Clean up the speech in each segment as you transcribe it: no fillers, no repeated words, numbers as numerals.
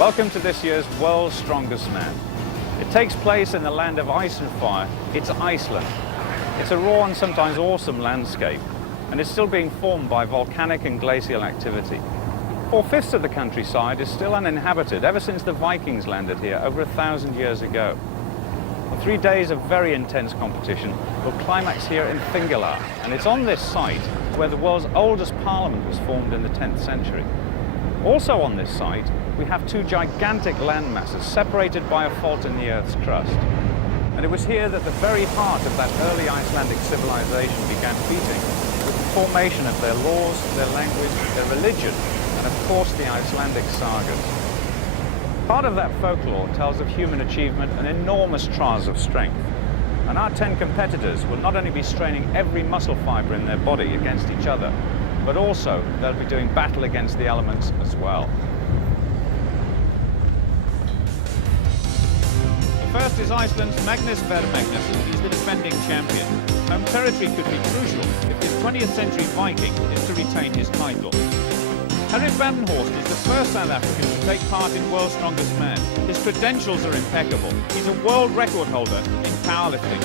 Welcome to this year's World's Strongest Man. It takes place in the land of ice and fire. It's Iceland. It's a raw and sometimes awesome landscape, and it's still being formed by volcanic and glacial activity. 4/5 of the countryside is still uninhabited ever since the Vikings landed here over 1,000 years ago. Well, 3 days of very intense competition will climax here in Thingvellir, and it's on this site where the world's oldest parliament was formed in the 10th century. Also on this site, we have two gigantic land masses separated by a fault in the Earth's crust. And it was here that the very heart of that early Icelandic civilization began beating, with the formation of their laws, their language, their religion, and of course the Icelandic sagas. Part of that folklore tells of human achievement and enormous trials of strength. And our 10 competitors will not only be straining every muscle fibre in their body against each other, but also they'll be doing battle against the elements as well. The first is Iceland's Magnús Ver Magnússon. He's the defending champion. Home territory could be crucial if this 20th century Viking is to retain his title. Gerrit Badenhorst is the first South African to take part in World's Strongest Man. His credentials are impeccable. He's a world record holder in powerlifting.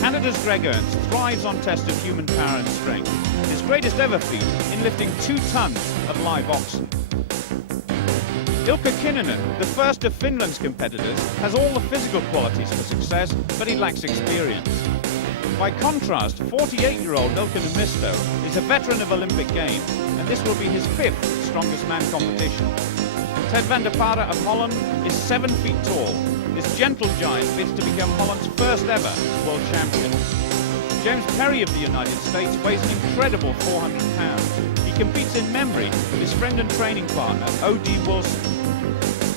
Canada's Greg Ernst thrives on tests of human power and strength. His greatest ever feat in lifting 2 tons of live oxen. Ilkka Kinnunen, the first of Finland's competitors, has all the physical qualities for success, but he lacks experience. By contrast, 48-year-old Ilkka Niemisto is a veteran of Olympic Games, and this will be his 5th strongest man competition. Ted van der Parre of Holland is 7 feet tall. This gentle giant bids to become Holland's first ever world champion. James Parre of the United States weighs an incredible 400 pounds. He competes in memory of his friend and training partner, O.D. Wilson.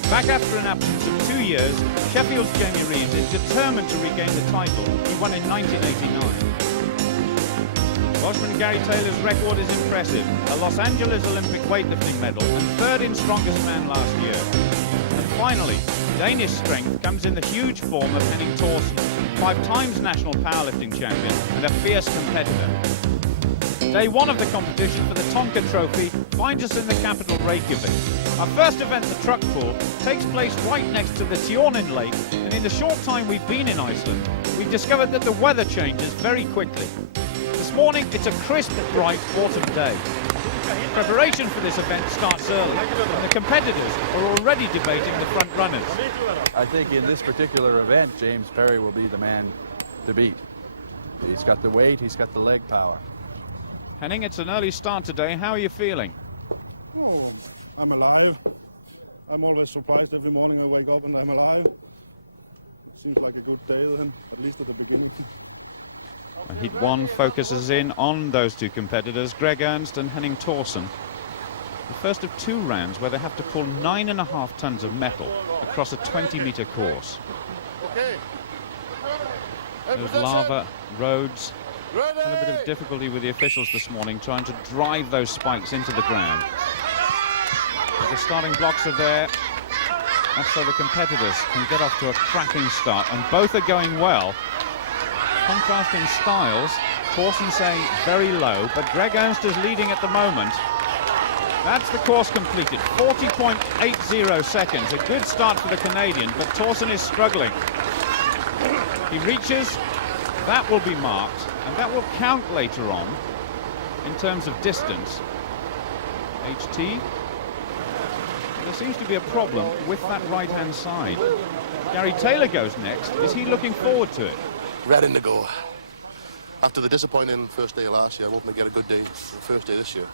Back after an absence of 2 years, Sheffield's Jamie Reeves is determined to regain the title he won in 1989. Welshman Gary Taylor's record is impressive, a Los Angeles Olympic weightlifting medal and 3rd in strongest man last year. And finally, Danish strength comes in the huge form of Henning Thorsen, 5 times national powerlifting champion and a fierce competitor. Day 1 of the competition for the Tonka Trophy finds us in the capital Reykjavik. Our first event, the truck pull, takes place right next to the Tjornin Lake, and in the short time we've been in Iceland, we've discovered that the weather changes very quickly. This morning, it's a crisp, bright autumn day. Preparation for this event starts early, and the competitors are already debating the front runners. I think in this particular event, James Parre will be the man to beat. He's got the weight, he's got the leg power. Henning, it's an early start today. How are you feeling? Oh, I'm alive. I'm always surprised every morning I wake up and I'm alive. Seems like a good day then, at least at the beginning. Heat 1 focuses in on those 2 competitors, Greg Ernst and Henning Thorsen. The first of 2 rounds where they have to pull 9.5 tons of metal across a 20-meter course. Okay. There's lava, roads. Had a bit of difficulty with the officials this morning trying to drive those spikes into the ground. But the starting blocks are there, and so the competitors can get off to a cracking start, and both are going well. Contrasting styles, Thorsen saying very low, but Greg Ernst is leading at the moment. That's the course completed, 40.80 seconds. A good start for the Canadian, but Thorsen is struggling. He reaches, that will be marked, and that will count later on in terms of distance. HT. There seems to be a problem with that right-hand side. Gary Taylor goes next. Is he looking forward to it? Ready to go. After the disappointing first day last year, I'm hoping to get a good day the first day this year.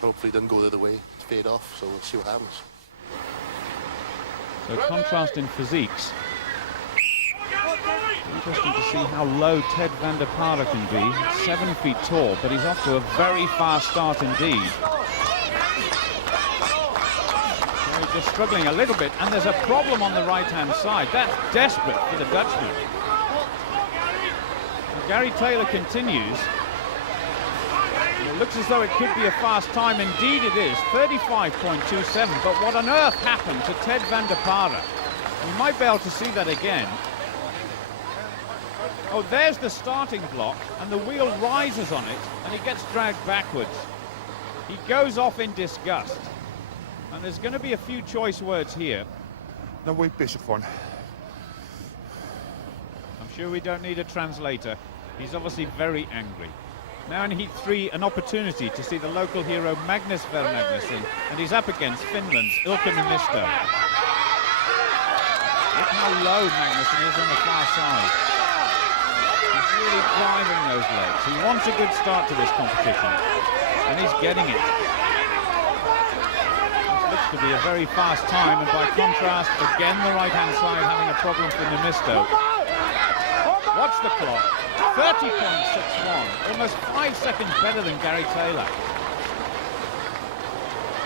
Hopefully it doesn't go the other way. It's paid off, so we'll see what happens. So contrast in physiques. Interesting to see how low Ted van der Parre can be. 7 feet tall, but he's off to a very fast start indeed. So he's just struggling a little bit, and there's a problem on the right-hand side. That's desperate for the Dutchman. And Gary Taylor continues. It looks as though it could be a fast time. Indeed it is, 35.27. But what on earth happened to Ted van der Parre? We might be able to see that again. Oh, there's the starting block, and the wheel rises on it, and he gets dragged backwards. He goes off in disgust. And there's going to be a few choice words here. No way bishop one. I'm sure we don't need a translator. He's obviously very angry. Now in Heat 3, an opportunity to see the local hero Magnús Ver Magnússon, and he's up against Finland's Ilkka Niemisto. Look how low Magnússon is on the far side. He's really driving those legs. He wants a good start to this competition, and he's getting it. This looks to be a very fast time, and by contrast, again the right-hand side having a problem for Niemisto. Watch the clock. 30.61, almost 5 seconds better than Gary Taylor.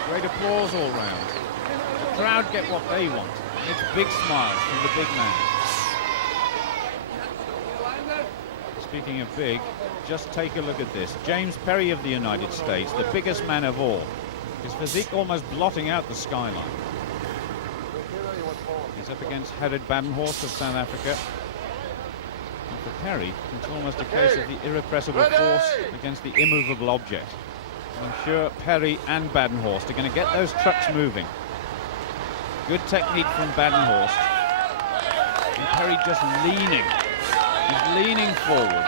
Great applause all round. The crowd get what they want. It's big smiles from the big man. Speaking of big, just take a look at this. James Perry of the United States, the biggest man of all. His physique almost blotting out the skyline. He's up against Gerrit Badenhorst of South Africa. For Perry, it's almost a case of the irrepressible force against the immovable object. And I'm sure Perry and Badenhorst are going to get those trucks moving. Good technique from Badenhorst. And Perry just leaning. He's leaning forward.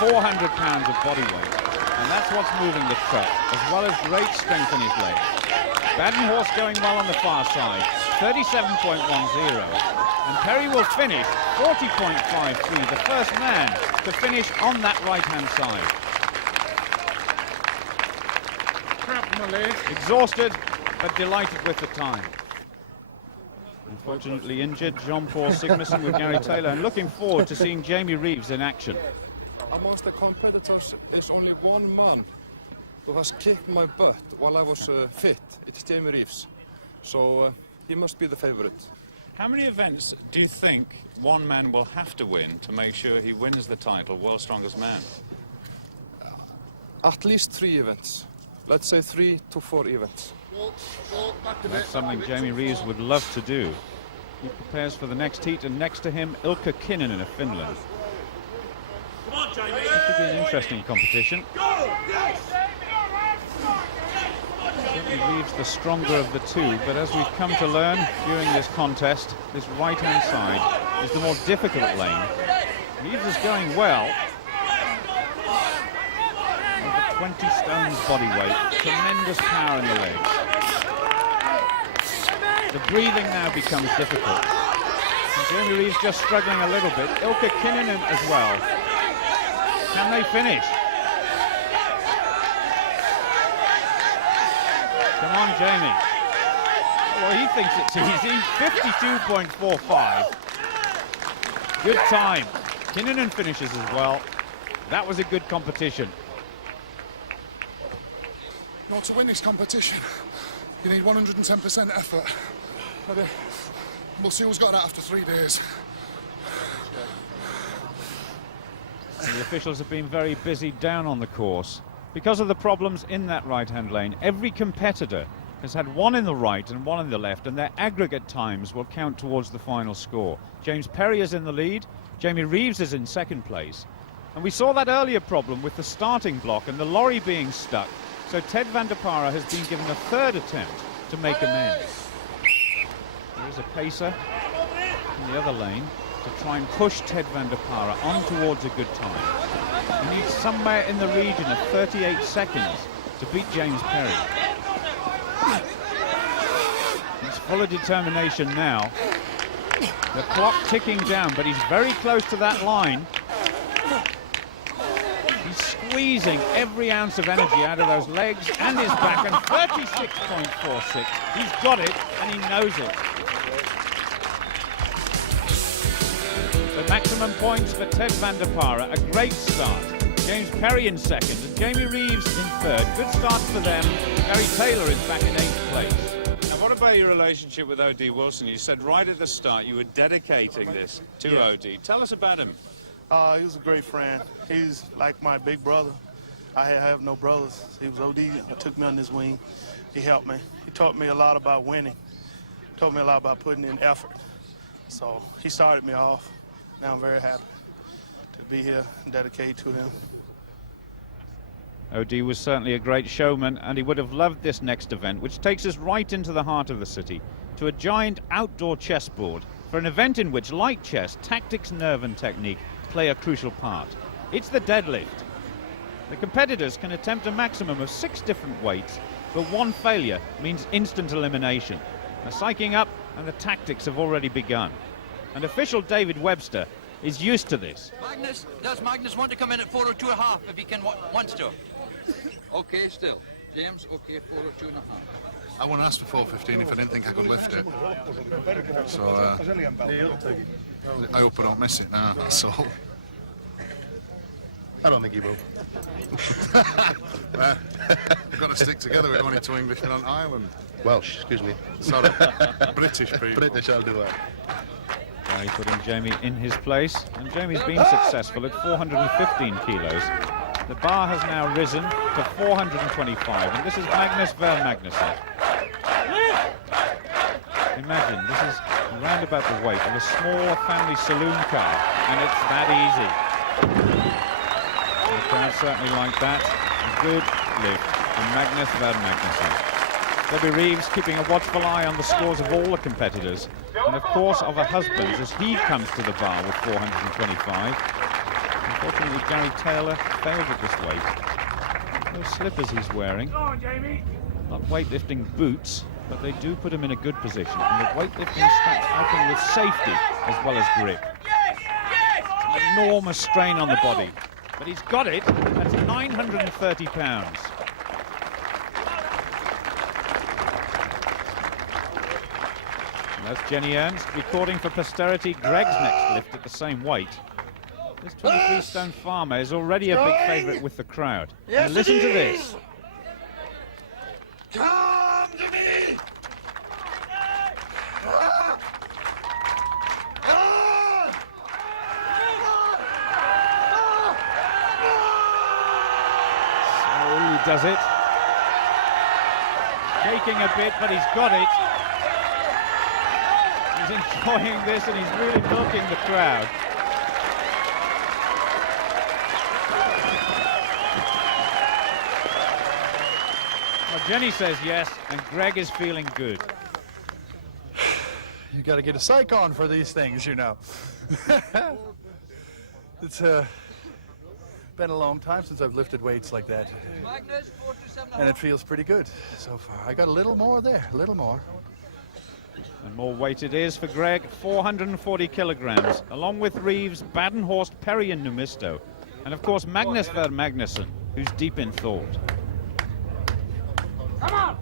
400 pounds of body weight. And that's what's moving the truck, as well as great strength in his legs. Badenhorst going well on the far side. 37.10. And Perry will finish 40.53, the first man to finish on that right-hand side. Exhausted, but delighted with the time. Unfortunately injured, Jean-Paul Sigmarsson with Gary Taylor, and looking forward to seeing Jamie Reeves in action. Amongst the competitors, there's only one man who has kicked my butt while I was fit. It's Jamie Reeves. So he must be the favorite. How many events do you think one man will have to win to make sure he wins the title, World's Strongest Man? At least 3 events. Let's say 3 to 4 events. That's something Jamie Reeves would love to do. He prepares for the next heat, and next to him, Ilkka Kinnunen of Finland. This should be an interesting competition. Certainly Reeves the stronger of the two, but as we've come to learn during this contest, this right-hand side is the more difficult lane. Reeves is going well. Over 20 stones body weight, tremendous power in the legs. The breathing now becomes difficult. And Jamie Reeves just struggling a little bit. Ilkka Kinnunen as well. Can they finish? Come on, Jamie. Well, he thinks it's easy. 52.45. Good time. Kinnunen finishes as well. That was a good competition. Not to win this competition, you need 110% effort. But we'll see who's got that after 3 days. And the officials have been very busy down on the course. Because of the problems in that right-hand lane, every competitor has had one in the right and one in the left, and their aggregate times will count towards the final score. James Perry is in the lead, Jamie Reeves is in second place. And we saw that earlier problem with the starting block and the lorry being stuck, so Ted van der Parre has been given a third attempt to make amends. There is a pacer in the other lane to try and push Ted van der Parre on towards a good time. He needs somewhere in the region of 38 seconds to beat James Perry. He's full of determination now. The clock ticking down, but he's very close to that line. He's squeezing every ounce of energy out of those legs and his back, and 36.46. He's got it, and he knows it. The maximum points for Ted van der Parre, a great start. James Perry in second and Jamie Reeves in third. Good start for them. Gary Taylor is back in 8th place. Now, what about your relationship with O.D. Wilson? You said right at the start you were dedicating this to O.D. Tell us about him. He was a great friend. He's like my big brother. I have no brothers. He was O.D. took me on his wing. He helped me. He taught me a lot about winning. Taught me a lot about putting in effort. So he started me off. Now I'm very happy to be here and dedicate to him. OD was certainly a great showman, and he would have loved this next event, which takes us right into the heart of the city, to a giant outdoor chessboard, for an event in which, like chess, tactics, nerve and technique play a crucial part. It's the deadlift. The competitors can attempt a maximum of 6 different weights, but one failure means instant elimination. The psyching up and the tactics have already begun. And official David Webster is used to this. Does Magnus want to come in at 402.5 if he wants to? Okay, still. James, okay, 402.5. I wouldn't ask for 415 if I didn't think I could lift it. So, I hope I don't miss it now, that's all. I don't think he will. We've got to stick together. We're only 2 Englishmen on Ireland. Welsh, excuse me. Sorry. British people. British, I'll do that. He putting Jamie in his place, and Jamie's been successful at 415 kilos. The bar has now risen to 425, and this is Magnús Ver Magnússon. Imagine, this is around about the weight of a small family saloon car, and it's that easy. The crowd certainly like that. A good lift from Magnús Ver Magnússon. Jamie Reeves keeping a watchful eye on the scores of all the competitors, and of course of her husband's as he comes to the bar with 425. Unfortunately, Gary Taylor failed at this weight. No slippers he's wearing. Not weightlifting boots, but they do put him in a good position, and the weightlifting straps help him with safety as well as grip. It's an enormous strain on the body, but he's got it. That's 930 pounds. That's Jenny Ernst recording for posterity Greg's next lift at the same weight. This 23-stone farmer is already a big favourite with the crowd. Yes, and listen to this. Come to me! Slowly does it. Shaking a bit, but he's got it. He's enjoying this, and he's really milking the crowd. Well, Jenny says yes, and Greg is feeling good. You got to get a psych on for these things, you know. It's been a long time since I've lifted weights like that, and it feels pretty good so far. I got a little more there, a little more. And more weight it is for Greg, 440 kilograms, along with Reeves, Badenhorst, Parre and Numisto. And of course Magnús Ver Magnússon, who's deep in thought. Come on!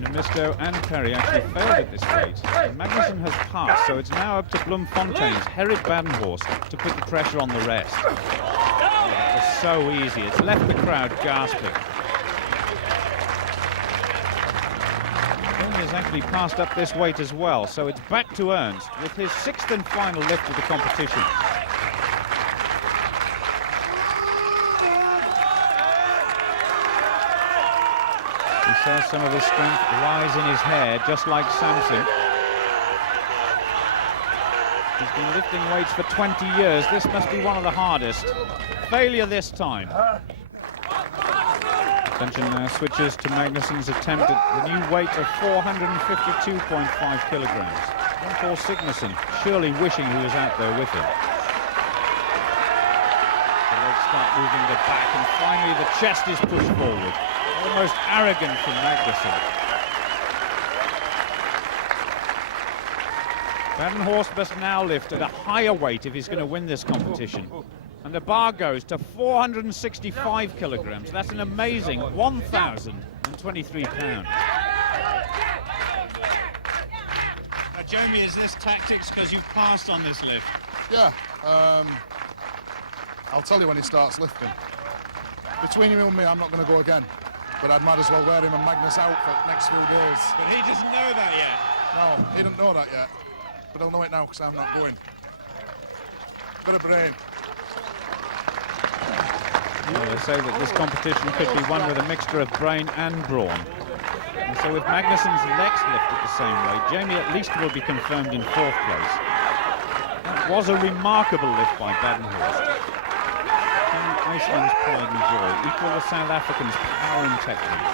Numisto and Parre actually failed at this weight. And Magnússon has passed, so it's now up to Bloemfontein's Gerrit Badenhorst to put the pressure on the rest. Yeah, it's so easy, it's left the crowd gasping. Has actually passed up this weight as well, so it's back to Ernst with his 6th and final lift of the competition. He says some of his strength lies in his hair, just like Samson. He's been lifting weights for 20 years. This must be one of the hardest. Failure this time. Attention now switches to Magnusson's attempt at the new weight of 452.5 kilograms. One Paul Sigmarsson surely wishing he was out there with him. The legs start moving the back, and finally the chest is pushed forward. Almost arrogant from Magnússon. Badenhorst must now lift at a higher weight if he's going to win this competition. And the bar goes to 465 kilograms. That's an amazing 1,023 pounds. Jamie, is this tactics because you've passed on this lift? Yeah, I'll tell you when he starts lifting. Between him and me, I'm not going to go again. But I might as well wear him and Magnus out for the next few days. But he doesn't know that yet. No, he doesn't know that yet. But he'll know it now because I'm not going. Bit of brain. Well, they say that this competition could be won with a mixture of brain and brawn. And so with Magnusson's next lift at the same weight, Jamie at least will be confirmed in 4th place. That was a remarkable lift by Badenhorst. Iceland's pride and joy equal the South Africans' power and technique.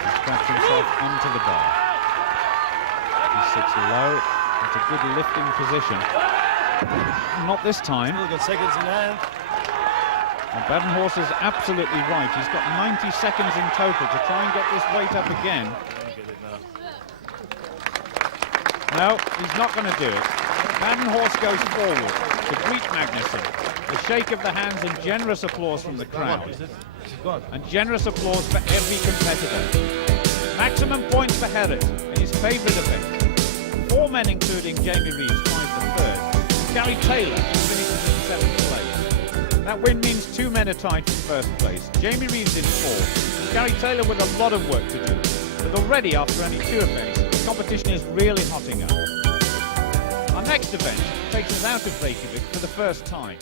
He straps himself onto the bar. He sits low. It's a good lifting position. Not this time. Still got seconds in hand. And Badenhorst is absolutely right. He's got 90 seconds in total to try and get this weight up again. No, he's not going to do it. Badenhorst goes forward to greet Magnússon. A shake of the hands and generous applause from the crowd. And generous applause for every competitor. Maximum points for Gerrit in his favourite event. 4 men, including Jamie Reeves, tied for 3rd. Gary Taylor finishes in 7th place. That win means 2 men are tied for 1st place. Jamie Reeves in 4th. Gary Taylor with a lot of work to do. But already, after only 2 events, the competition is really hotting up. Our next event takes us out of Reykjavik for the first time.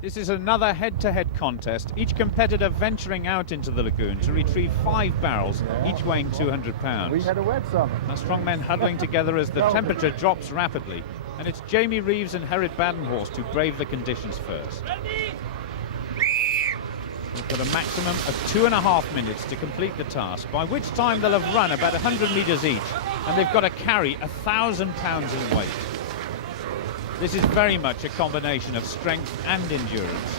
This is another head-to-head contest, each competitor venturing out into the lagoon to retrieve 5 barrels, each weighing 200 pounds. We had a wet summer. Our strongmen huddling together as the temperature drops rapidly, and it's Jamie Reeves and Gerrit Badenhorst who brave the conditions first. We've got a maximum of 2.5 minutes to complete the task, by which time they'll have run about 100 metres each, and they've got to carry 1,000 pounds in weight. This is very much a combination of strength and endurance.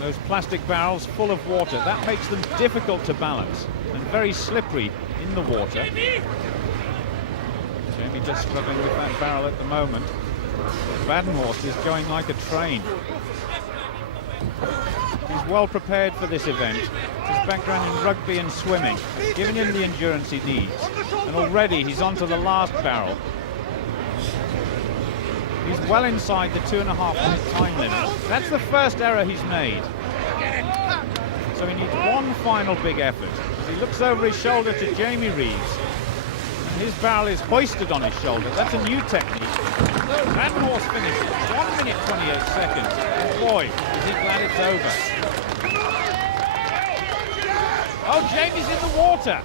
Those plastic barrels full of water, that makes them difficult to balance and very slippery in the water. Jamie just struggling with that barrel at the moment. Badenhorst is going like a train. He's well prepared for this event. His background in rugby and swimming, giving him the endurance he needs. And already he's onto the last barrel. He's well inside the 2.5 minute time limit. That's the first error he's made. So he needs one final big effort. He looks over his shoulder to Jamie Reeves. And his barrel is hoisted on his shoulder. That's a new technique. Badenhorst finishes 1 minute 28 seconds. And boy, is he glad it's over. Oh, Jamie's in the water.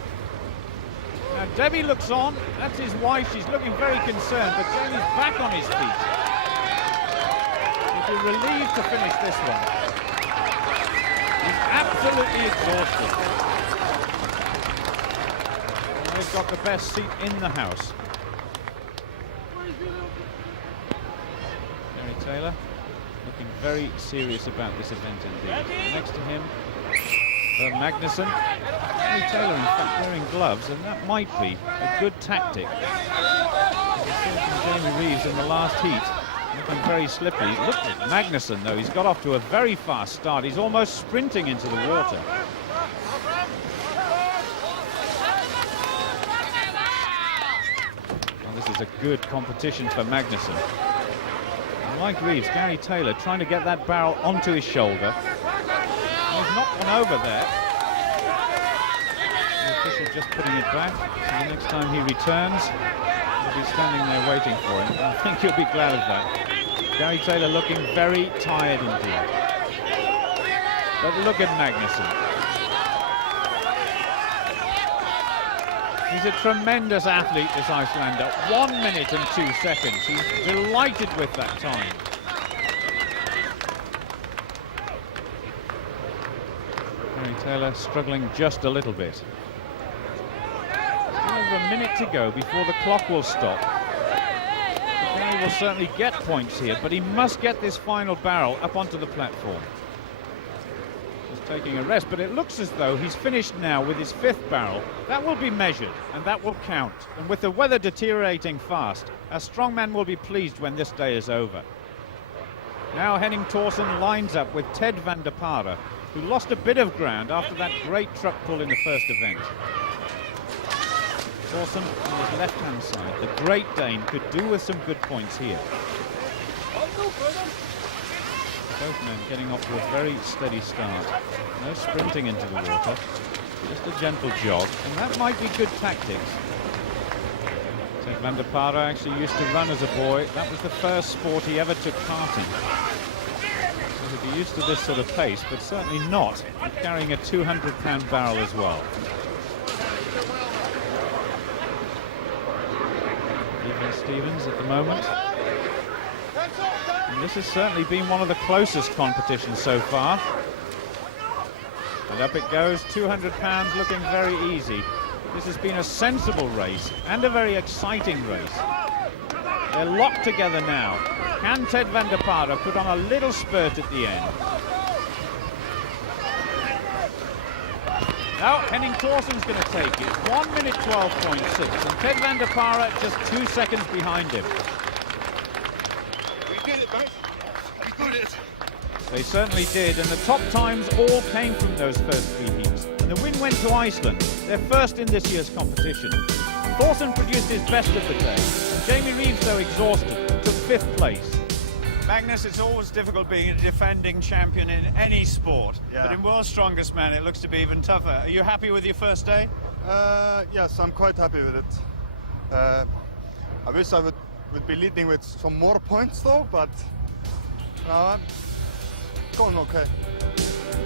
Now Debbie looks on. That's his wife. She's looking very concerned, but Jamie's back on his feet. He'll be relieved to finish this one. He's absolutely exhausted. And they've got the best seat in the house. Gerrit Taylor looking very serious about this event indeed. Next to him, Ver Magnússon. Gerrit Taylor, in fact, wearing gloves, and that might be a good tactic. We saw from Jamie Reeves in the last heat, looking very slippery. Look at Magnússon, though. He's got off to a very fast start. He's almost sprinting into the water. Well, this is a good competition for Magnússon. And like Reeves, Gary Taylor trying to get that barrel onto his shoulder. He's knocked one over there. The official just putting it back. So the next time he returns, he'll be standing there waiting for him. I think he'll be glad of that. Gary Taylor looking very tired indeed. But look at Magnússon. He's a tremendous athlete, this Icelander. 1 minute and 2 seconds. He's delighted with that time. Gary Taylor struggling just a little bit. Still over a minute to go before the clock will stop. Gary will certainly get points here, but he must get this final barrel up onto the platform. Just taking a rest, but it looks as though he's finished now with his 5th barrel. That will be measured, and that will count. And with the weather deteriorating fast, our strongman will be pleased when this day is over. Now Henning Thorsen lines up with Ted van der Parre, who lost a bit of ground after that great truck pull in the first event. Thorsen on his left-hand side, the Great Dane, could do with some good points here. Both men getting off to a very steady start. No sprinting into the water, just a gentle jog, and that might be good tactics. Ted van der Parre actually used to run as a boy. That was the first sport he ever took part in. He'd be used to this sort of pace, but certainly not carrying a 200-pound barrel as well. Stevens at the moment. And this has certainly been one of the closest competitions so far. And up it goes, 200 pounds looking very easy. This has been a sensible race and a very exciting race. They're locked together now. Can Ted van der Parre put on a little spurt at the end? Now Henning Clausen's going to take it. 1 minute 12.6, and Ted van der Parre just 2 seconds behind him. We did it, mate. We did it. They certainly did, and the top times all came from those first 3 heats. And the win went to Iceland, their first in this year's competition. Thorson produced his best of the day, and Jamie Reeves, though exhausted, took 5th place. Magnus, it's always difficult being a defending champion in any sport, Yeah. but in World's Strongest Man it looks to be even tougher. Are you happy with your first day? Yes, I'm quite happy with it. I wish I would be leading with some more points though, but I'm going okay.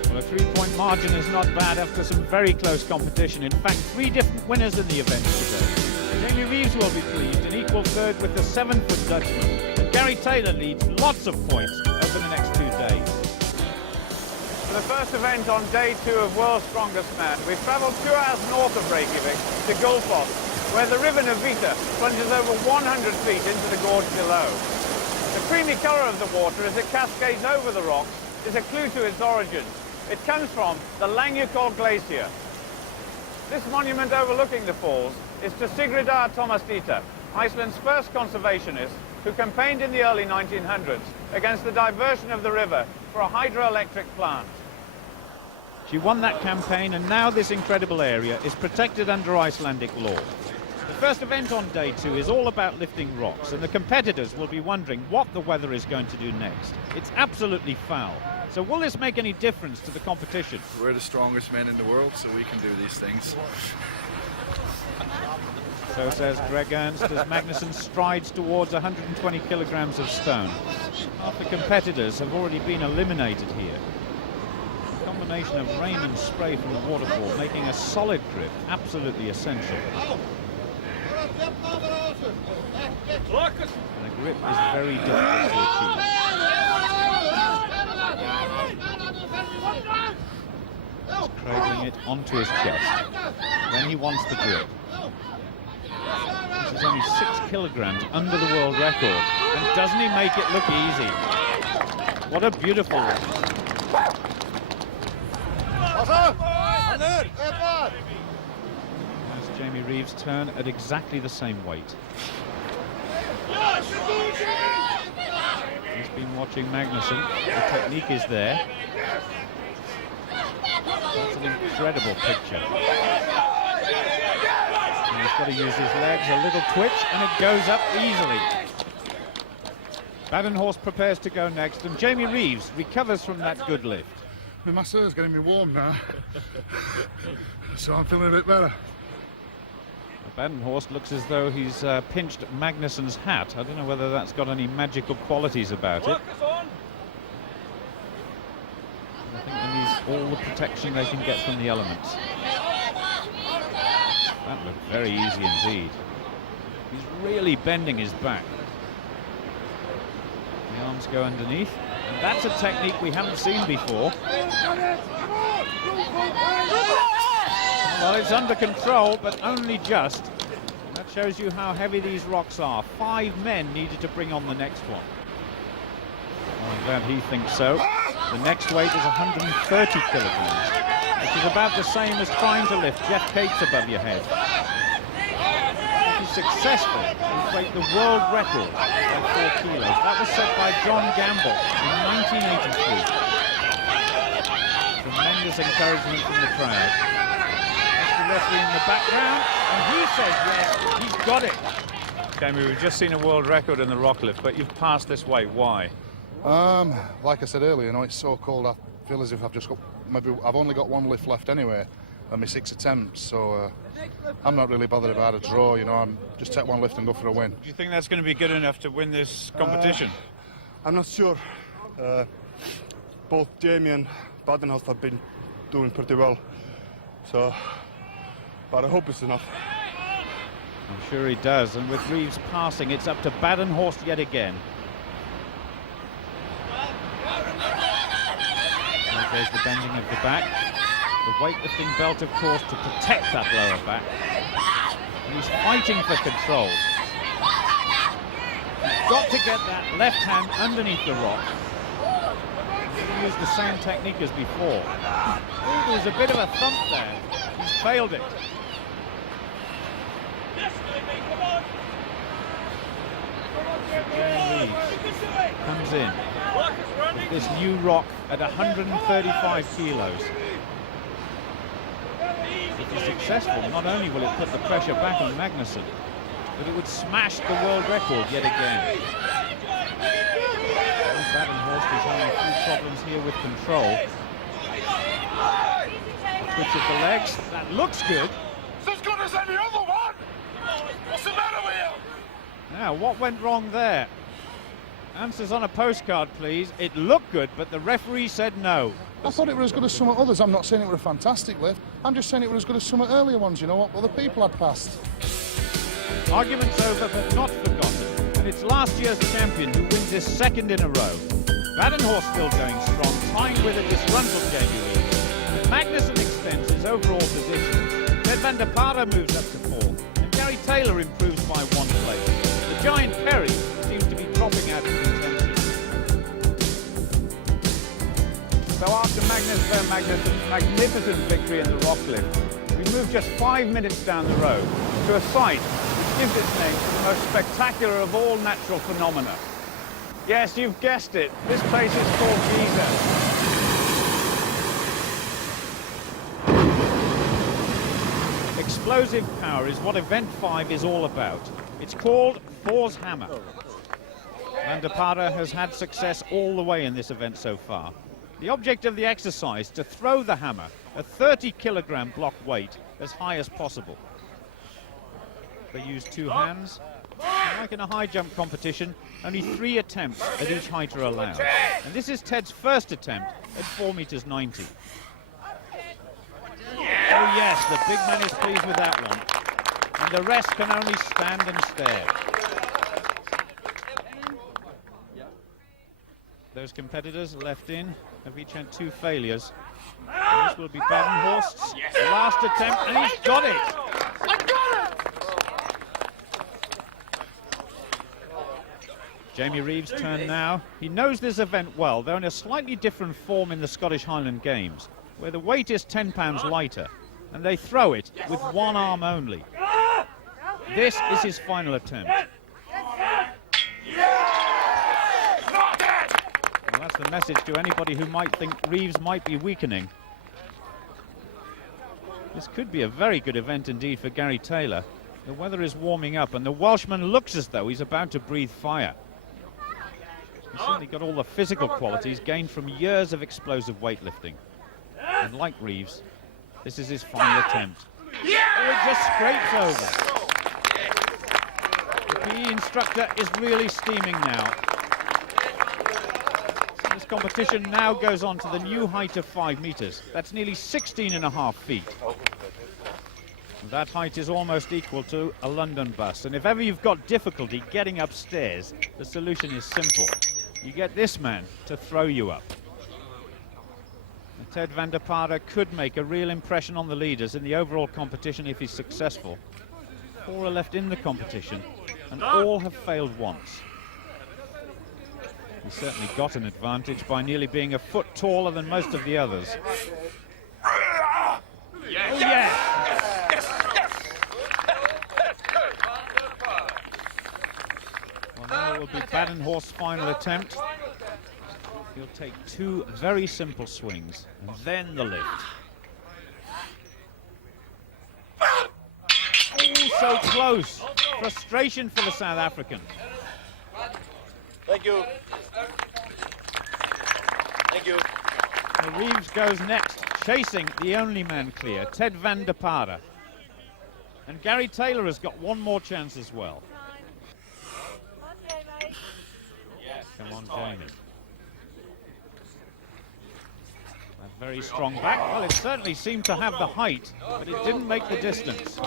Well, a 3-point margin is not bad after some very close competition. In fact, 3 different winners in the event today. Jamie Reeves will be pleased, an equal third with the 7-foot Dutchman. And Gary Taylor leads lots of points over the next 2 days. For the first event on day 2 of World's Strongest Man, we've travelled 2 hours north of Reykjavik to Gullfoss, where the river Navita plunges over 100 feet into the gorge below. The creamy colour of the water as it cascades over the rocks is a clue to its origins. It comes from the Langjukol Glacier. This monument overlooking the falls is to Sigridar Tomasdita, Iceland's first conservationist, who campaigned in the early 1900s against the diversion of the river for a hydroelectric plant. She won that campaign, and now this incredible area is protected under Icelandic law. The first event on day 2 is all about lifting rocks, and the competitors will be wondering what the weather is going to do next. It's absolutely foul. So will this make any difference to the competition? We're the strongest men in the world, so we can do these things. So says Greg Ernst as Magnússon strides towards 120 kilograms of stone. Half the competitors have already been eliminated here. A combination of rain and spray from the waterfall making a solid grip absolutely essential. And the grip is very difficult to achieve. He's cradling it onto his chest. Then he wants the grip. This is only 6 kilograms under the world record. And doesn't he make it look easy? What a beautiful one. That's Jamie Reeves' turn at exactly the same weight. He's been watching Magnússon. The technique is there. That's an incredible picture. And he's got to use his legs, a little twitch, and it goes up easily. Badenhorst prepares to go next, and Jamie Reeves recovers from that good lift. My masseur's getting me warm now, so I'm feeling a bit better. Badenhorst looks as though he's pinched Magnusson's hat. I don't know whether that's got any magical qualities about it. I think they need all the protection they can get from the elements. That looked very easy indeed. He's really bending his back. The arms go underneath, and that's a technique we haven't seen before. Well, it's under control, but only just. That shows you how heavy these rocks are. 5 men needed to bring on the next one. I'm glad he thinks so. The next weight is 130 kilograms, which is about the same as trying to lift Jeff Cates above your head. If he's successful, he'll break the world record by 4 kilos. That was set by John Gamble in 1983. Tremendous encouragement from the crowd. That's the referee in the background, and he says yes, he's got it. Jamie, we've just seen a world record in the rock lift, but you've passed this weight. Why? Like I said earlier, you know, it's so cold. I feel as if I've only got 1 lift left anyway, and my 6 attempts. So I'm not really bothered about a draw. You know, I'm just take 1 lift and go for a win. Do you think that's going to be good enough to win this competition? I'm not sure. Both Jamie and Badenhorst have been doing pretty well, so, but I hope it's enough. I'm sure he does, and with Reeves passing, it's up to Badenhorst yet again. There's the bending of the back. The weightlifting belt, of course, to protect that lower back. And he's fighting for control. He's got to get that left hand underneath the rock. He used the same technique as before. Ooh, there's a bit of a thump there. He's failed it. Jamie Reeves comes in with this new rock at 135 kilos. If he's successful, not only will it put the pressure back on Magnússon, but it would smash the world record yet again. Badenhorst is having a few problems here with control. A twitch of the legs, that looks good. It's as good as any other one! What's the matter with you? Now, what went wrong there? Answers on a postcard, please. It looked good, but the referee said no. I thought it were as good as some of others. I'm not saying it were a fantastic lift. I'm just saying it were as good as some of earlier ones, you know, what other people had passed. Argument's over, but not forgotten. And it's last year's champion who wins his second in a row. Badenhor still going strong, tying with a disgruntled Jamie Reeves. Magnússon extends his overall position. Ted Parre moves up to 4th, and Gerrit Taylor improves by 1 place. The giant Parre seems to be dropping out of contention. So after Magnús Ver Magnusson's magnificent victory in the rock lift, we move just 5 minutes down the road to a site which gives its name to the most spectacular of all natural phenomena. Yes, you've guessed it. This place is called Giza. Explosive power is what Event 5 is all about. It's called Thor's Hammer. Parre has had success all the way in this event so far. The object of the exercise, to throw the hammer, a 30-kilogram block weight, as high as possible. They use 2 hands. Like in a high jump competition, only 3 attempts at each height are allowed. And this is Ted's first attempt at 4 meters 90. Oh yes, the big man is pleased with that one. And the rest can only stand and stare. Those competitors left in have each had 2 failures. And this will be Badenhorst's last attempt, and he's got it! Jamie Reeves' turn now. He knows this event well. They're in a slightly different form in the Scottish Highland Games, where the weight is 10 pounds lighter, and they throw it with 1 arm only. This is his final attempt. And that's the message to anybody who might think Reeves might be weakening. This could be a very good event indeed for Gerrit Taylor. The weather is warming up, and the Welshman looks as though he's about to breathe fire. He's certainly got all the physical qualities gained from years of explosive weightlifting. And like Reeves, this is his final attempt. Oh, it just scrapes over. The PE instructor is really steaming now. This competition now goes on to the new height of 5 meters. That's nearly 16.5 feet. That height is almost equal to a London bus. And if ever you've got difficulty getting upstairs, the solution is simple. You get this man to throw you up. And Ted Parre could make a real impression on the leaders in the overall competition if he's successful. 4 are left in the competition, and all have failed once. He certainly got an advantage by nearly being a foot taller than most of the others. Oh, yeah! Well, now it will be Badenhorst's final attempt. He'll take 2 very simple swings, and then the lift. Oh, so close. Frustration for the South African. Thank you. Thank you. Now Reeves goes next, chasing the only man clear, Ted Parre. And Gerrit Taylor has got 1 more chance as well. Come on, Jamie. A very strong back. Well, it certainly seemed to have the height, but it didn't make the distance.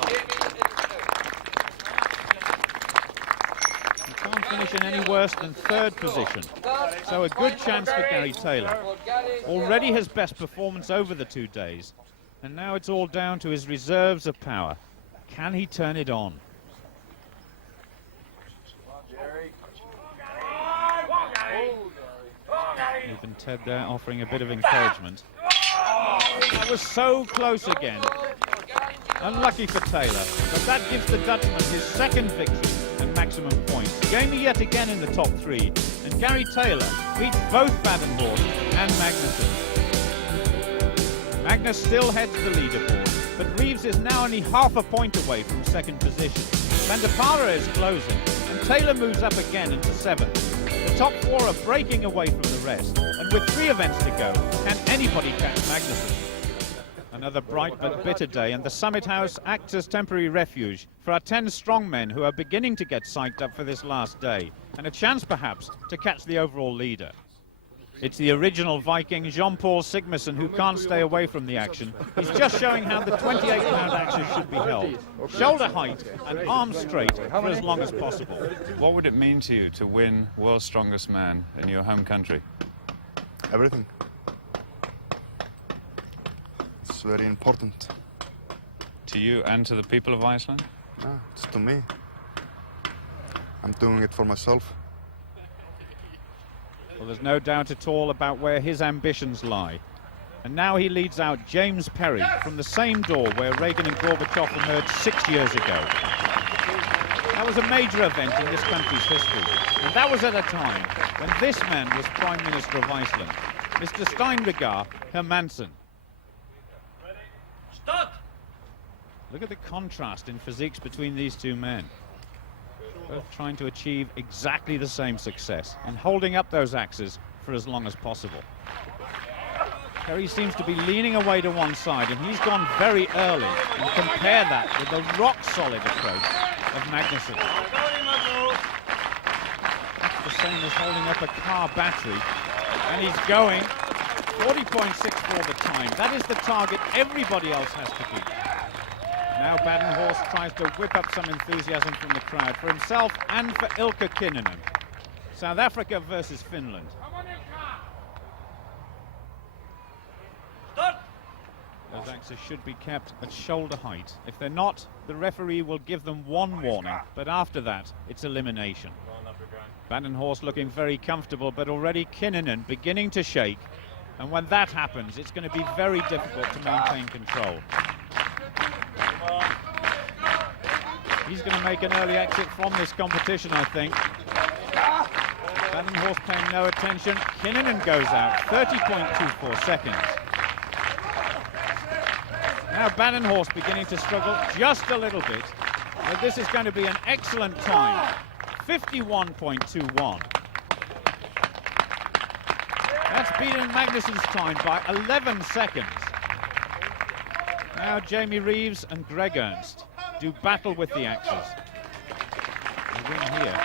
You can't finish in any worse than third position. So a good chance for Gary Taylor. Already his best performance over the 2 days. And now it's all down to his reserves of power. Can he turn it on? Even Ted there offering a bit of encouragement. That was so close again. Unlucky for Taylor, but that gives the Dutchman his second victory and maximum points. Jamie yet again in the top 3, and Gary Taylor beats both Badenhor and Magnússon. Magnus still heads the leaderboard, but Reeves is now only half a point away from second position. Parre is closing, and Taylor moves up again into 7th. The top 4 are breaking away from the rest, and with 3 events to go, can anybody catch Magnússon? Another bright but bitter day, and the Summit House acts as temporary refuge for our 10 strongmen who are beginning to get psyched up for this last day, and a chance perhaps to catch the overall leader. It's the original Viking, Jean-Paul Sigmarsson, who can't stay away from the action. He's just showing how the 28-pound axes should be held. Shoulder height and arms straight for as long as possible. What would it mean to you to win World's Strongest Man in your home country? Everything. It's very important. To you and to the people of Iceland? Yeah, it's to me. I'm doing it for myself. Well, there's no doubt at all about where his ambitions lie. And now he leads out James Perry from the same door where Reagan and Gorbachev emerged 6 years ago. That was a major event in this country's history. And that was at a time when this man was Prime Minister of Iceland, Mr. Steinregar Hermansson. Look at the contrast in physiques between these 2 men. Both trying to achieve exactly the same success and holding up those axes for as long as possible. Perry seems to be leaning away to one side, and he's gone very early. And compare that with the rock-solid approach of Magnússon. That's the same as holding up a car battery. And he's going 40.64 the time. That is the target everybody else has to beat. Now Badenhorst tries to whip up some enthusiasm from the crowd for himself and for Ilkka Kinnunen. South Africa versus Finland. Those axes should be kept at shoulder height. If they're not, the referee will give them 1 warning, but after that, it's elimination. Badenhorst looking very comfortable, but already Kinnunen beginning to shake. And when that happens, it's going to be very difficult to maintain control. He's going to make an early exit from this competition, I think. Badenhorst paying no attention. Kinnunen goes out, 30.24 seconds. Now Badenhorst beginning to struggle just a little bit. But this is going to be an excellent time, 51.21. That's beaten Magnusson's time by 11 seconds. Now Jamie Reeves and Greg Ernst do battle with the axes. The win here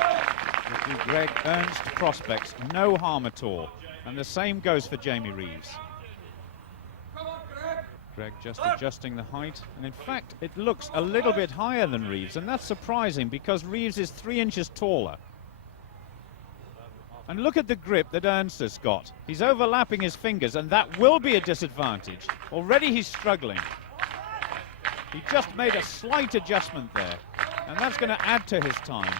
with the Greg Ernst prospects, no harm at all. And the same goes for Jamie Reeves. Greg just adjusting the height, and in fact it looks a little bit higher than Reeves, and that's surprising because Reeves is 3 inches taller. And look at the grip that Ernst has got. He's overlapping his fingers, and that will be a disadvantage. Already he's struggling. He just made a slight adjustment there, and that's going to add to his time.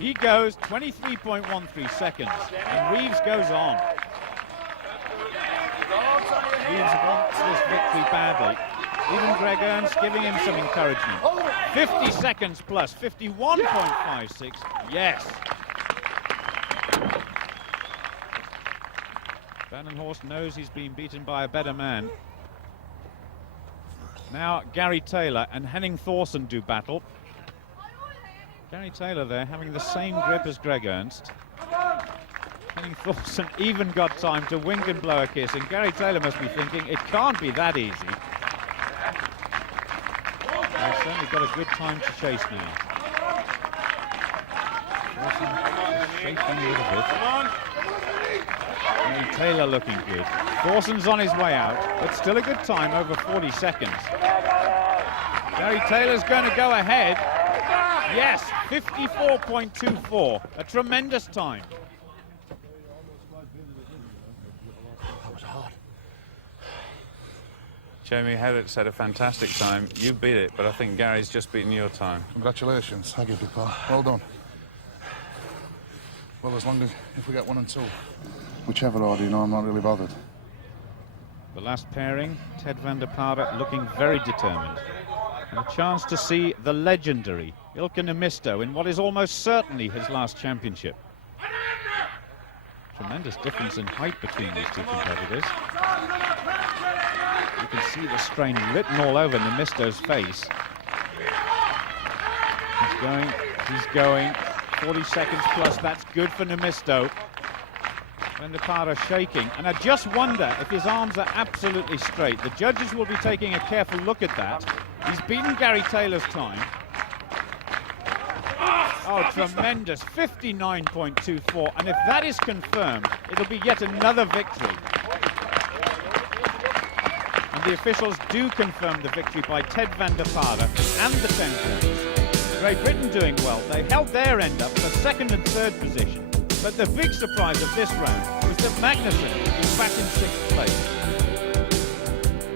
He goes 23.13 seconds, and Reeves goes on. Reeves wants this victory badly. Even Greg Ernst giving him some encouragement. 50 seconds plus, 51.56, yes. Badenhorst knows he's been beaten by a better man. Now Gary Taylor and Henning Thorsen do battle. Gary Taylor there having the same grip as Greg Ernst. Henning Thorsen even got time to wink and blow a kiss, and Gary Taylor must be thinking it can't be that easy. They've certainly got a good time to chase now. Thorsen shaking a little bit. And Taylor looking good. Thorsen's on his way out, but still a good time, over 40 seconds. Gary Taylor's going to go ahead. Yes, 54.24, a tremendous time. That was hard. Jamie Gerrit said a fantastic time. You beat it, but I think Gary's just beaten your time. Congratulations. Thank you, big pal. Well done. Well, as long as if we get 1 and 2, whichever order, you know, I'm not really bothered. The last pairing, Ted van der Parre looking very determined. And a chance to see the legendary Ilkka Niemisto in what is almost certainly his last championship. Tremendous difference in height between these two competitors. You can see the strain written all over Niemisto's face. He's going. 40 seconds plus, that's good for Niemisto. Van der Parre shaking, and I just wonder if his arms are absolutely straight. The judges will be taking a careful look at that. He's beaten Gary Taylor's time. Oh, tremendous, 59.24, and if that is confirmed, it'll be yet another victory. And the officials do confirm the victory by Ted van der Parre and the 10 points. Great Britain doing well. They held their end up for 2nd and 3rd position. But the big surprise of this round was that Magnússon is back in 6th place.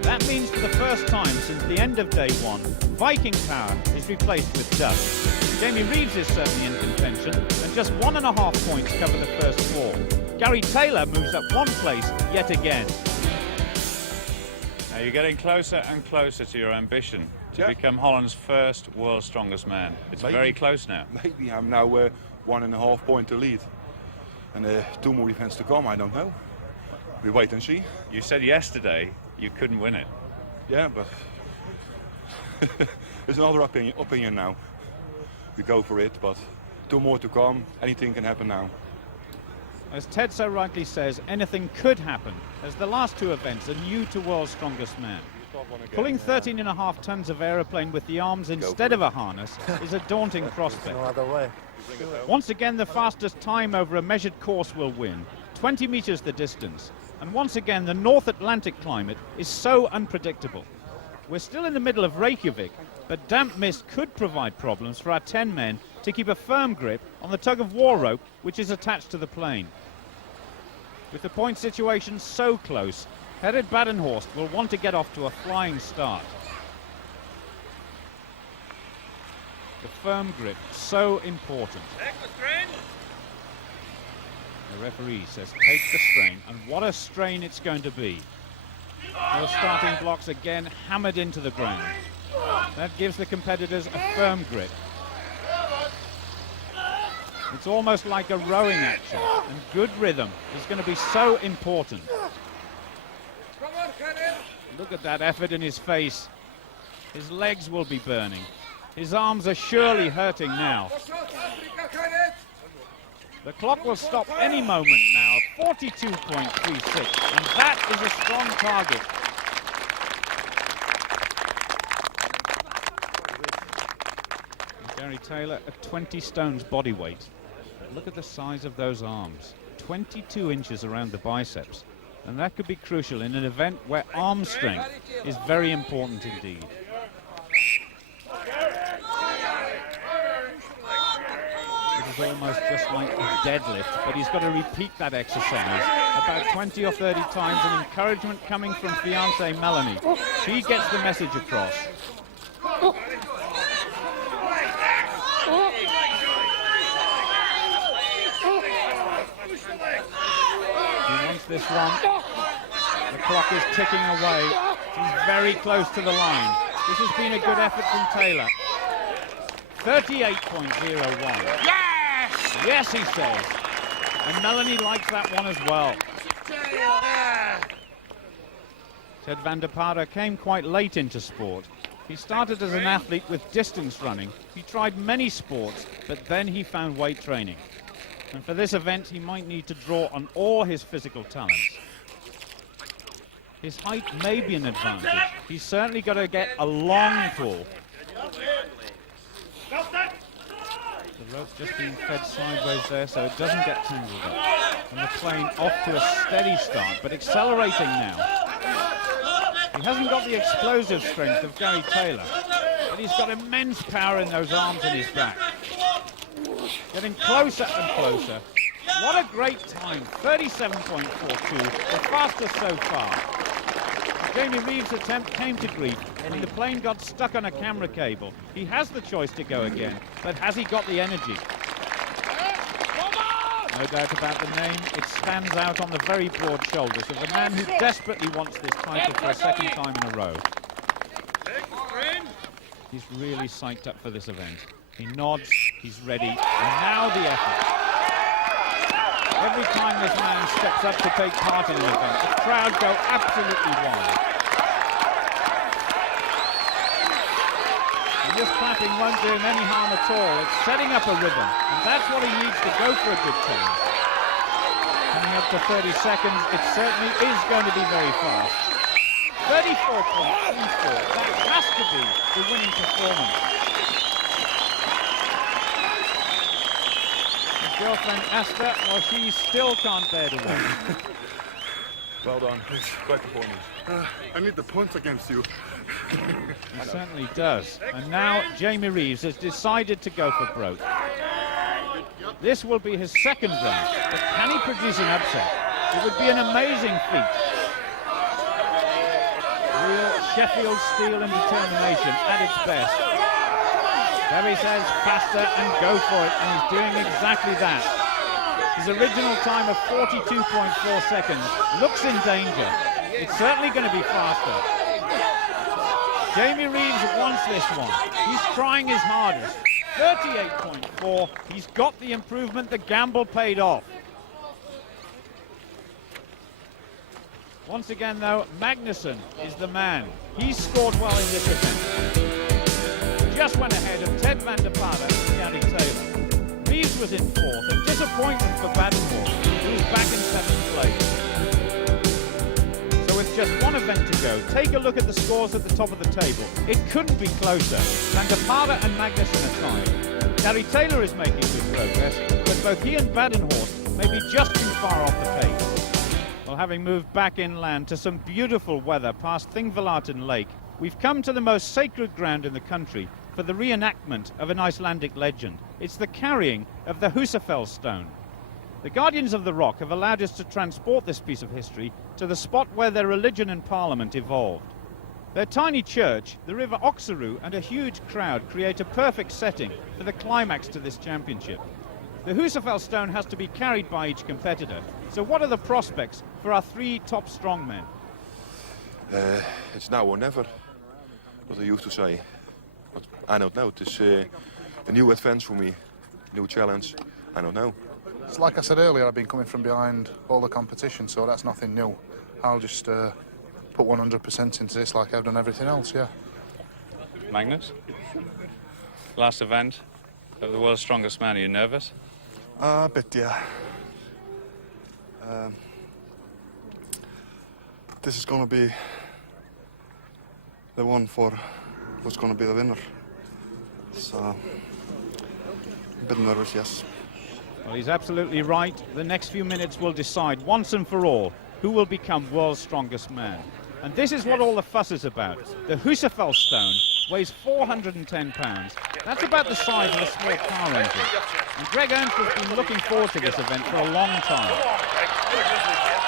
That means for the first time since the end of day 1, Viking power is replaced with dust. Jamie Reeves is certainly in contention, and just 1.5 points cover the first 4. Gary Taylor moves up 1 place yet again. Now you're getting closer and closer to your ambition to become Holland's first world's strongest man. It's very close now. Maybe I'm now 1.5 point to lead. And 2 more events to come, I don't know. We wait and see. You said yesterday you couldn't win it. Yeah, but it's another opinion now. We go for it, but 2 more to come. Anything can happen now. As Ted so rightly says, anything could happen, as the last 2 events are new to world's strongest man. Pulling 13.5 tons of aeroplane with the arms instead of a harness is a daunting prospect. No other way. Once again, the fastest time over a measured course will win. 20 meters the distance. And once again, the North Atlantic climate is so unpredictable. We're still in the middle of Reykjavik, but damp mist could provide problems for our 10 men to keep a firm grip on the tug-of-war rope which is attached to the plane. With the point situation so close, Gerrit Badenhorst will want to get off to a flying start. The firm grip, so important. The referee says take the strain, and what a strain it's going to be. Those starting blocks again hammered into the ground. That gives the competitors a firm grip. It's almost like a rowing action, and good rhythm is going to be so important. Look at that effort in his face. His legs will be burning. His arms are surely hurting now. The clock will stop any moment now, 42.36, and that is a strong target. And Gary Taylor at 20 stones body weight. Look at the size of those arms, 22 inches around the biceps. And that could be crucial in an event where arm strength is very important indeed. It is almost just like a deadlift, but he's got to repeat that exercise about 20 or 30 times, and encouragement coming from fiancée Melanie. She gets the message across. He wants this one. The clock is ticking away. He's very close to the line. This has been a good effort from Taylor. 38.01. Yes! Yes, he says. And Melanie likes that one as well. Ted van der Parre came quite late into sport. He started as an athlete with distance running. He tried many sports, but then he found weight training. And for this event, he might need to draw on all his physical talents. His height may be an advantage. He's certainly got to get a long pull. The rope's just being fed sideways there, so it doesn't get tangled up. And the plane off to a steady start, but accelerating now. He hasn't got the explosive strength of Gary Taylor. but he's got immense power in those arms and his back. Getting closer and closer. What a great time, 37.42, the fastest so far. Jamie Reeves' attempt came to grief and the plane got stuck on a camera cable. He has the choice to go again, but has he got the energy? No doubt about the name, it stands out on the very broad shoulders of the man who desperately wants this title for a second time in a row. He's really psyched up for this event. He nods, he's ready, and now the effort. Every time this man steps up to take part in an event, the crowd go absolutely wild. And this clapping won't do him any harm at all. It's setting up a rhythm, and that's what he needs to go for a good challenge. Coming up to 30 seconds, it certainly is going to be very fast. 34.34, that has to be the winning performance. His girlfriend Asta, well, she still can't bear to win. Well done, it's quite performance. I need the points against you. He certainly does. And now Jamie Reeves has decided to go for broke. This will be his second round, but can he produce an upset? It would be an amazing feat. Real Sheffield steel and determination at its best. Debbie says faster and go for it, and he's doing exactly that. His original time of 42.4 seconds looks in danger. It's certainly going to be faster. Jamie Reeves wants this one. He's trying his hardest. 38.4. He's got the improvement. The gamble paid off. Once again, though, Magnússon is the man. He's scored well in this event. Just went ahead of Ted van der Parre and Gerrit Taylor. Reeves was in fourth. A disappointment for Badenhor, who's back in seventh place. So with just one event to go, take a look at the scores at the top of the table. It couldn't be closer. Van der Parre and Magnússon are tied. Gerrit Taylor is making good progress, but both he and Badenhor may be just too far off the pace. Well, having moved back inland to some beautiful weather past Thingvallaten Lake, we've come to the most sacred ground in the country for the reenactment of an Icelandic legend. It's the carrying of the Húsafell stone. The Guardians of the Rock have allowed us to transport this piece of history to the spot where their religion and parliament evolved. Their tiny church, the River Oxaroo, and a huge crowd create a perfect setting for the climax to this championship. The Húsafell stone has to be carried by each competitor. So what are the prospects for our three top strongmen? It's now or never, what I used to say. But I don't know, it's a new advance for me, new challenge, I don't know. It's like I said earlier, I've been coming from behind all the competition, so that's nothing new. I'll just put 100% into this like I've done everything else, yeah. Magnus, last event of the world's strongest man, are you nervous? A bit, yeah. This is going to be the one for who's going to be the winner. So, a bit nervous, yes. Well, he's absolutely right. The next few minutes will decide once and for all who will become world's strongest man. And this is what all the fuss is about. The Húsafell stone weighs 410 pounds. That's about the size of a small car engine. And Greg Ernst has been looking forward to this event for a long time.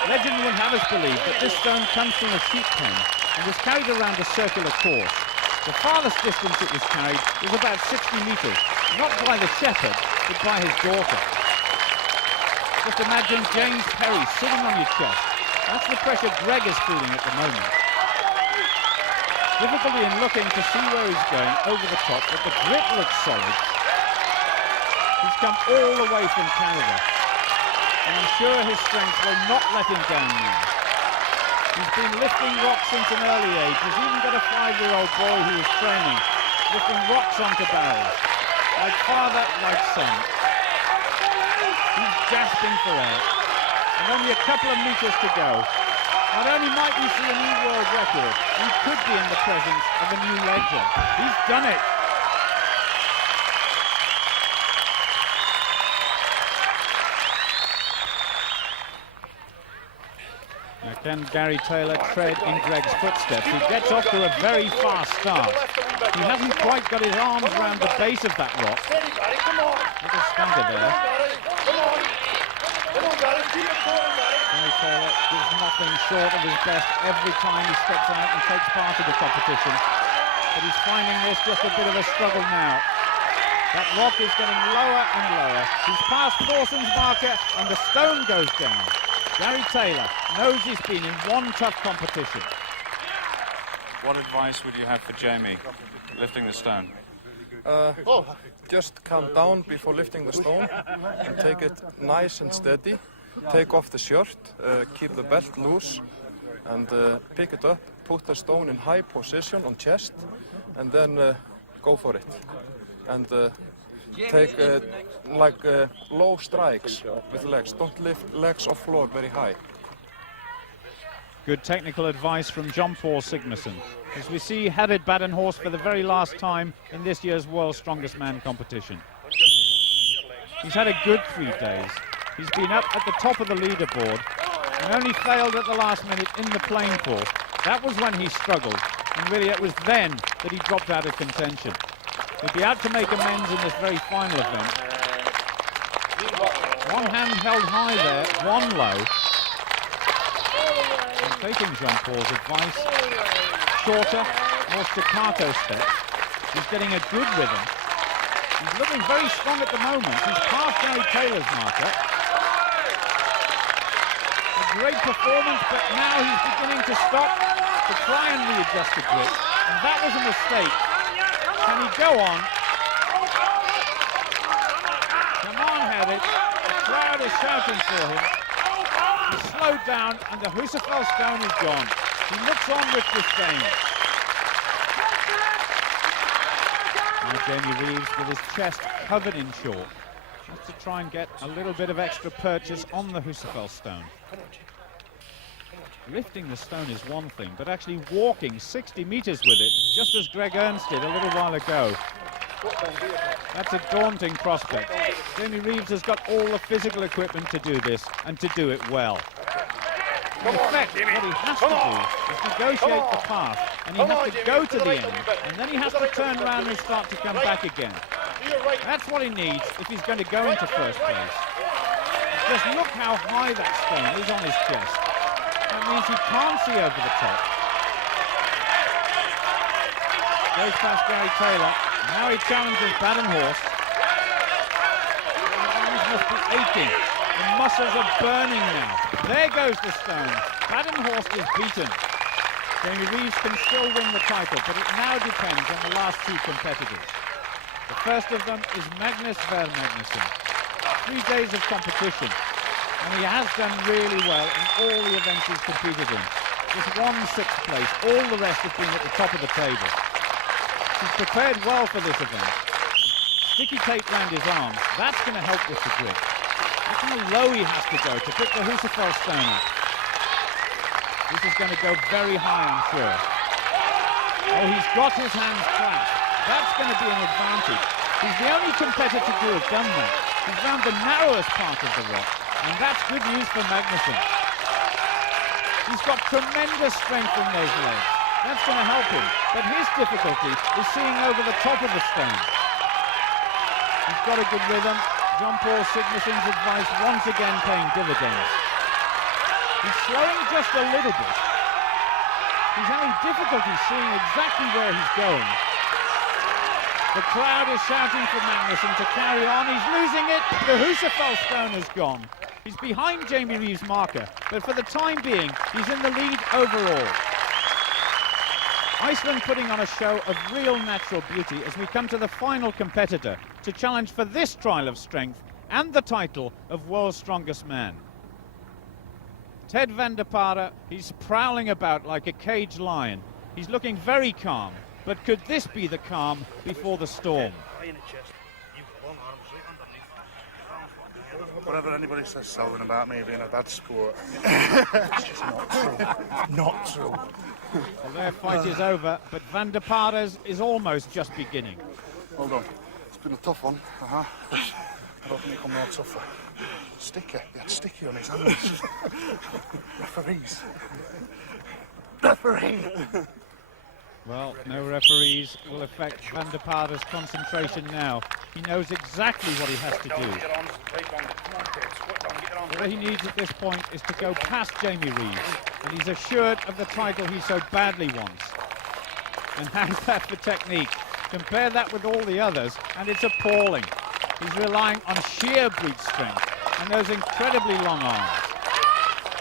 Legend would have us believe that this stone comes from a sheep pen and was carried around a circular course. The farthest distance it was carried was about 60 metres, not by the shepherd, but by his daughter. Just imagine James Perry sitting on your chest. That's the pressure Greg is feeling at the moment. Difficulty in looking to see where he's going over the top, but the grip looks solid. He's come all the way from Canada, and I'm sure his strength will not let him down now. He's been lifting rocks since an early age. He's even got a 5-year-old boy who is training, lifting rocks onto barrels. Like father, like son. He's gasping for air, and only a couple of meters to go. Not only might we see a new world record, we could be in the presence of a new legend. He's done it. Now Can Gary Taylor tread in Greg's footsteps? He gets off to a very fast start. He hasn't quite got his arms around the base of that rock. Little stagger there. Gary Taylor gives nothing short of his best every time he steps out and takes part of the competition. But he's finding this just a bit of a struggle now. That rock is getting lower and lower. He's past Thorsen's marker and the stone goes down. Gary Taylor knows he's been in one tough competition. What advice would you have for Jamie lifting the stone? Just calm down before lifting the stone and take it nice and steady. Take off the shirt, keep the belt loose and pick it up, put the stone in high position on chest and then go for it. And take low strikes with legs. Don't lift legs off floor very high. Good technical advice from John-Paul Sigmarsson as we see Gerrit Badenhorst for the very last time in this year's World's Strongest Man competition. He's had a good 3 days. He's been up at the top of the leaderboard and only failed at the last minute in the plane pull. That was when he struggled, and really it was then that he dropped out of contention. He'll be out to make amends in this very final event. One hand held high there, one low. And taking Jean-Paul's advice, shorter, more staccato steps. He's getting a good rhythm. He's looking very strong at the moment. He's past Gary Taylor's marker. A great performance, but now he's beginning to stop to try and readjust the grip. And that was a mistake. Can he go on? Come on, Gerrit. The crowd is shouting for him. He slowed down and the Husafell stone is gone. He looks on with disdain. Now Jamie Reeves with his chest covered in chalk, just to try and get a little bit of extra purchase on the Husafell stone. Lifting the stone is one thing, but actually walking 60 meters with it, just as Greg Ernst did a little while ago, that's a daunting prospect. Jamie Reeves has got all the physical equipment to do this, and to do it well. In effect, what he has to do is negotiate the path, and he has to go to the end, and then he has to turn around and start to come back again. That's what he needs if he's going to go into first place. Just look how high that stone is on his chest. That means he can't see over the top. Goes past Gary Taylor. Now he challenges Badenhorst. His arms must be aching. The muscles are burning now. There goes the stone. Badenhorst is beaten. Jamie Reeves can still win the title, but it now depends on the last 2 competitors. The first of them is Magnús Ver Magnússon. 3 days of competition. And he has done really well in all the events he's competed in. Just won 6th place. All the rest have been at the top of the table. He's prepared well for this event. Sticky tape round his arms. That's going to help with the grip. Look how low he has to go to pick the Husafell stone up. This is going to go very high, I'm sure. Oh, he's got his hands clasped. That's going to be an advantage. He's the only competitor to have done that. He's round the narrowest part of the rock. And that's good news for Magnússon. He's got tremendous strength in those legs. That's going to help him. But his difficulty is seeing over the top of the stone. He's got a good rhythm. John-Paul Sigmarsson's advice once again paying dividends. He's slowing just a little bit. He's having difficulty seeing exactly where he's going. The crowd is shouting for Magnússon to carry on. He's losing it. The Husafell stone has gone. He's behind Jamie Reeves' marker, but for the time being, he's in the lead overall. Iceland putting on a show of real natural beauty as we come to the final competitor to challenge for this trial of strength and the title of World's Strongest Man. Ted van der Parre, he's prowling about like a caged lion. He's looking very calm, but could this be the calm before the storm? Whatever anybody says, Selwyn, about me being a bad sport, it's just not true. Not true. Well, their fight is over, but van der Parre's is almost just beginning. Hold on. It's been a tough one. I don't think it can be more tougher. Sticky. He had sticky on his hands. Referees. Referee! Well, no referees will affect Van der Parre's concentration now. He knows exactly what he has to do. All he needs at this point is to go past Jamie Reeves, and he's assured of the title he so badly wants. And how's that for technique? Compare that with all the others, and it's appalling. He's relying on sheer brute strength and those incredibly long arms.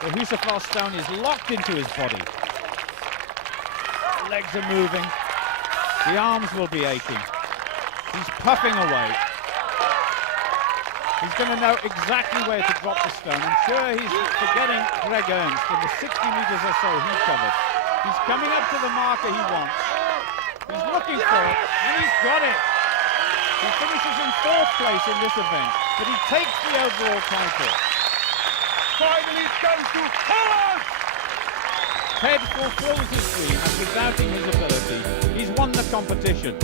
The Husafell stone is locked into his body. The legs are moving. The arms will be aching. He's puffing away. He's going to know exactly where to drop the stone. I'm sure he's forgetting Greg Ernst in the 60 metres or so he covered. He's coming up to the marker he wants. He's looking for it, and he's got it. He finishes in 4th place in this event, but he takes the overall title. Finally it goes to Parre! Ted fulfills his dream after doubting his ability. He's won the competition.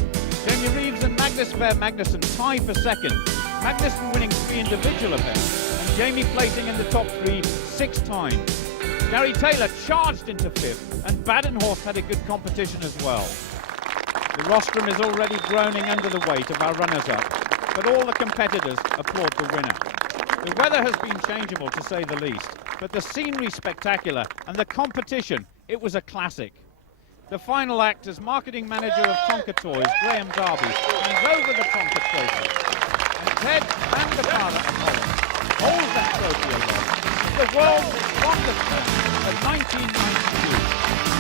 Jamie Reeves and Magnús Ver Magnússon tie for 2nd. Magnússon winning 3 individual events, and Jamie placing in the top 3 6 times. Gary Taylor charged into 5th, and Badenhorst had a good competition as well. The rostrum is already groaning under the weight of our runners-up, but all the competitors applaud the winner. The weather has been changeable, to say the least, but the scenery spectacular, and the competition, it was a classic. The final act as marketing manager of Tonka Toys, Graham Darby, hands over the Tonka trophy. And Ted Van der Parre of Holland holds that trophy aloft. The world's strongest man of 1992.